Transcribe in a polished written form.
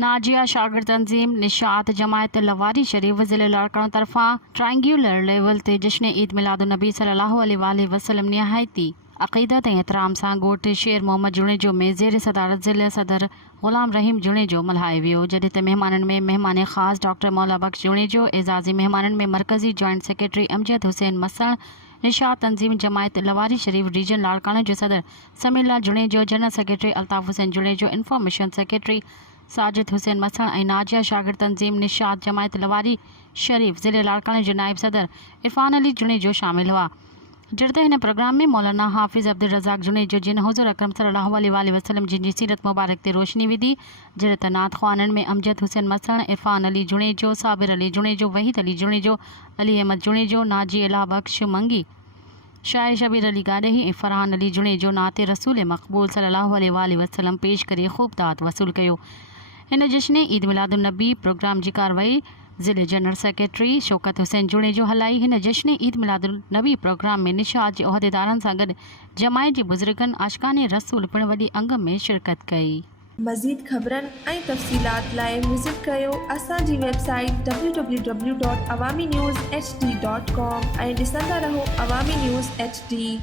नाजिया शागिर्द तंजीम निशात जमायत लवारी शरीफ ज़िले लाड़काना तरफा ट्रायंगुलर लेवल ते जश्न ईद मिलादुन्नबी सल्लल्लाहु अलैहि वसल्लम निहायती अक़ीदत ऐं एहतराम सां ॻोठ शेर मोहम्मद जुणेजो में ज़ेर सदारत ज़िले सदर ग़ुलाम रहीम जुणेजो मल्हायो वियो, जॾहिं त महिमाननि में महिमान ख़ासि डॉक्टर मौला बख्श जुणेजो, एज़ाज़ी महिमाननि में मरकज़ी जॉइंट सेक्रेटरी अमजद हुसैन मसण, निशात तंजीम जमायत लवारी शरीफ रीजन लाड़काना जो सदर Sameela Junejo, general secretary Altaf Hussain Junejo, information secretary Sajid Hussain Masan ऐं नाजिया शागिर्द तंजीम निशात जमायत लवारी शरीफ ज़िले लाड़काना जो नायब सदर इरफान अली जुणेजो शामिल हुआ। जॾहिं त हिन प्रोग्राम में मौलाना हाफ़िज़ अब्दुल रज़ाक जुणेजो जिन हुज़ूर अकरम सल्लल्लाहु अलैहि वसल्लम जिन सीरत मुबारक ते रोशनी विधी, जॾहिं त नात ख़्वाननि में अमजद हुसैन मसण, इरफान अली जुणेजो, साबिर अली जुणेजो, वहीद अली जुणेजो, अली अहमद जुणेजो, नाजी अला बख्श मंगी, शाह शबीर अली गाॾही ऐं फरहान अली जुणेजो नाते रसूल मक़बूल सल्लल्लाहु अलैहि वसल्लम पेश करे ख़ूब दात वसूल कयो। हिन जश्न ईद मिलादुन्नबी प्रोग्राम जी कार्रवाई ज़िले जनरल सेक्रेटरी शौकत हुसैन जुणेजो हलाई। हिन जश्न ईद मिलादुन्नबी प्रोग्राम में निशात जे उहदेदारनि सां गॾु जमायत जे बुज़ुर्गनि आशिकाने रसूल पिणु वॾी अंग में शिरकत कई। मज़ीद ख़बरनि ऐं तफ़सीलात लाइ विज़िट कयो असांजी वेबसाइट www.awamiNewsHD.com ऐं ॾिसंदा रहो अवामी न्यूज़ HD।